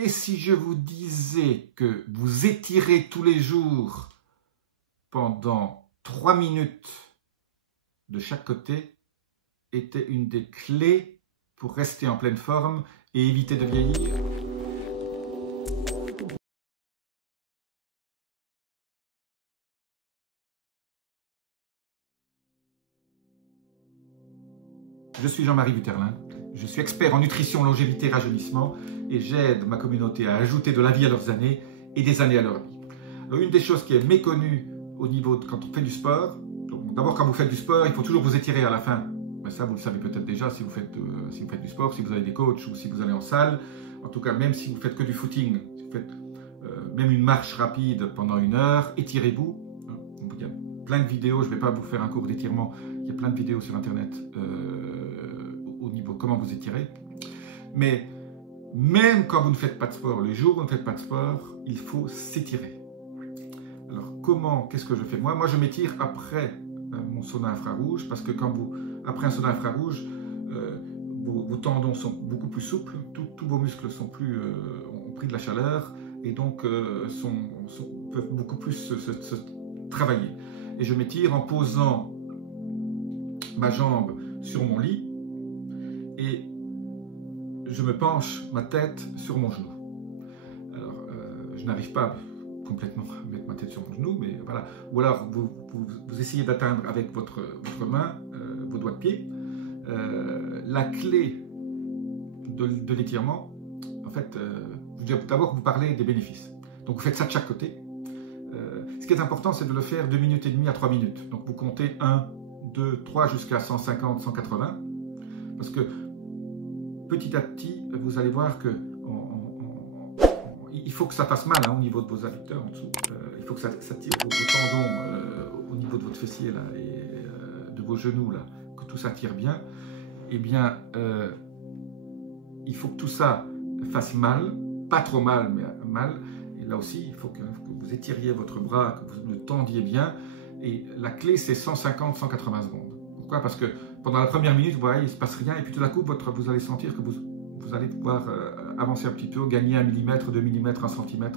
Et si je vous disais que vous étirez tous les jours pendant 3 minutes de chaque côté était une des clés pour rester en pleine forme et éviter de vieillir? Je suis Jean-Marie Buterlin, je suis expert en nutrition, longévité et rajeunissement et j'aide ma communauté à ajouter de la vie à leurs années et des années à leur vie. Alors, une des choses qui est méconnue au niveau de quand on fait du sport, d'abord quand vous faites du sport, il faut toujours vous étirer à la fin. Ben ça, vous le savez peut-être déjà si vous faites du sport, si vous avez des coachs ou si vous allez en salle. En tout cas, même si vous faites que du footing, si vous faites même une marche rapide pendant 1 heure, étirez-vous. Il y a plein de vidéos, je ne vais pas vous faire un cours d'étirement, il y a plein de vidéos sur internet au niveau comment vous étirez. Mais même quand vous ne faites pas de sport, les jours où vous ne faites pas de sport, il faut s'étirer. Alors comment, qu'est-ce que je fais moi? Moi je m'étire après mon sauna infrarouge, parce que après un sauna infrarouge, vos tendons sont beaucoup plus souples, tous vos muscles sont ont pris de la chaleur et donc peuvent beaucoup plus se travailler. Et je m'étire en posant ma jambe sur mon lit et je me penche ma tête sur mon genou. Alors, je n'arrive pas complètement à mettre ma tête sur mon genou, mais voilà. Ou alors, vous essayez d'atteindre avec votre main, vos doigts de pied. La clé de l'étirement, en fait, d'abord, vous parlez des bénéfices. Donc, vous faites ça de chaque côté. Ce qui est important, c'est de le faire 2 minutes et demie à 3 minutes. Donc, vous comptez 1, 2, 3 jusqu'à 150, 180. Parce que petit à petit, vous allez voir que il faut que ça fasse mal au niveau de vos adducteurs en dessous. Il faut que ça tire vos tendons au niveau de votre fessier là, et de vos genoux, là, que tout ça tire bien. Eh bien, il faut que tout ça fasse mal, pas trop mal, mais mal. Et là aussi, il faut que vous étiriez votre bras, que vous le tendiez bien. Et la clé, c'est 150-180 secondes. Pourquoi? Parce que pendant la première minute, vous voyez, il ne se passe rien. Et puis tout d'un coup, vous allez sentir que vous allez pouvoir avancer un petit peu, gagner 1 mm, 2 mm, 1 cm.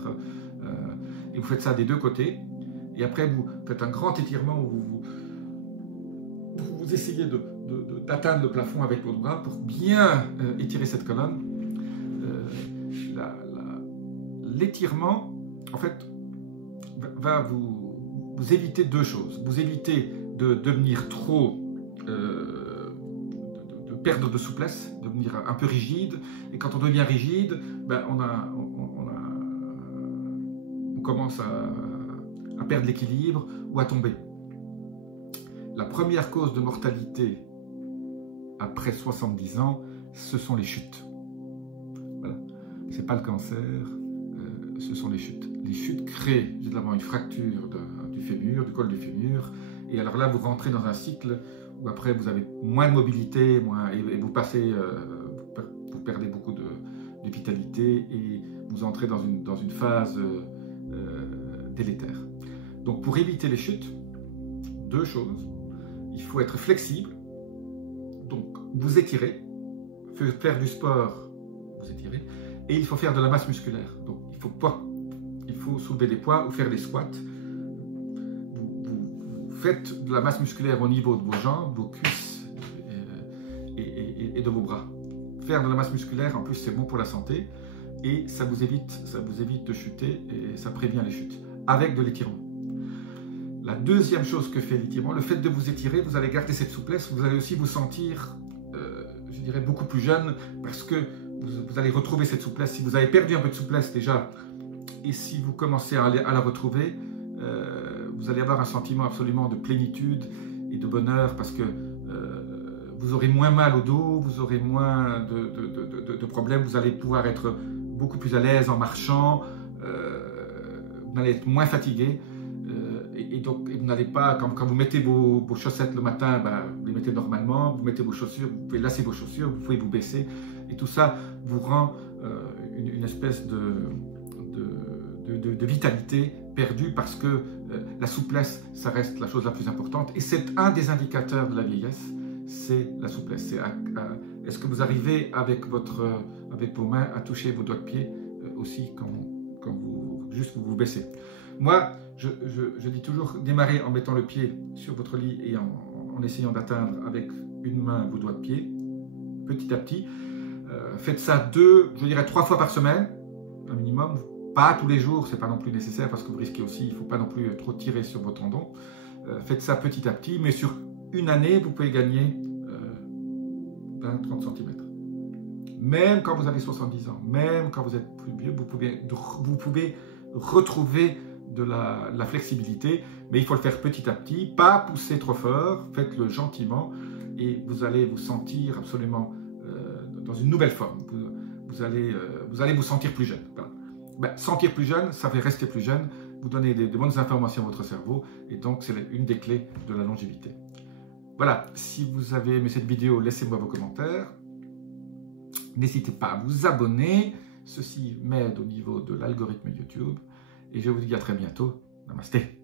Et vous faites ça des deux côtés. Et après, vous faites un grand étirement où vous essayez d'atteindre le plafond avec votre bras pour bien étirer cette colonne. L'étirement, en fait, va vous éviter 2 choses. Vous évitez de devenir trop, de perdre de souplesse, de devenir un peu rigide. Et quand on devient rigide, ben on commence à perdre l'équilibre ou à tomber. La première cause de mortalité après 70 ans, ce sont les chutes. Voilà. Ce n'est pas le cancer, ce sont les chutes. Les chutes créent généralement une fracture du fémur, du col du fémur, et alors là vous rentrez dans un cycle où après vous avez moins de mobilité, et vous perdez beaucoup de vitalité et vous entrez dans une phase délétère. Donc pour éviter les chutes, 2 choses, il faut être flexible, donc vous étirez, faire du sport, vous étirez, et il faut faire de la masse musculaire. Donc il faut soulever des poids ou faire des squats. Vous faites de la masse musculaire au niveau de vos jambes, vos cuisses et de vos bras. Faire de la masse musculaire, en plus, c'est bon pour la santé et ça vous évite de chuter et ça prévient les chutes avec de l'étirement. La deuxième chose que fait l'étirement, le fait de vous étirer, vous allez garder cette souplesse, vous allez aussi vous sentir, je dirais, beaucoup plus jeune parce que vous allez retrouver cette souplesse. Si vous avez perdu un peu de souplesse déjà, et si vous commencez à la retrouver, vous allez avoir un sentiment absolument de plénitude et de bonheur parce que vous aurez moins mal au dos, vous aurez moins de problèmes, vous allez pouvoir être beaucoup plus à l'aise en marchant, vous allez être moins fatigué. Et donc, vous n'allez pas, quand vous mettez vos chaussettes le matin, ben, vous les mettez normalement, vous mettez vos chaussures, vous pouvez lasser vos chaussures, vous pouvez vous baisser, et tout ça vous rend une espèce de vitalité perdue parce que la souplesse, ça reste la chose la plus importante. Et c'est un des indicateurs de la vieillesse, c'est la souplesse. Est-ce que vous arrivez avec vos mains à toucher vos doigts de pied aussi quand vous baissez. Moi, je dis toujours, démarrez en mettant le pied sur votre lit et en essayant d'atteindre avec une main vos doigts de pied, petit à petit. Faites ça 3 fois par semaine, un minimum. Pas tous les jours, c'est pas non plus nécessaire parce que vous risquez aussi, il ne faut pas non plus trop tirer sur vos tendons. Faites ça petit à petit, mais sur une année, vous pouvez gagner 20-30 cm. Même quand vous avez 70 ans, même quand vous êtes plus vieux, vous pouvez retrouver de la flexibilité, mais il faut le faire petit à petit, pas pousser trop fort, faites-le gentiment et vous allez vous sentir absolument dans une nouvelle forme. Vous allez vous sentir plus jeune. Voilà. Ben, sentir plus jeune, ça fait rester plus jeune, vous donner de bonnes informations à votre cerveau et donc c'est une des clés de la longévité. Voilà, si vous avez aimé cette vidéo, laissez-moi vos commentaires. N'hésitez pas à vous abonner, ceci m'aide au niveau de l'algorithme YouTube. Et je vous dis à très bientôt. Namasté.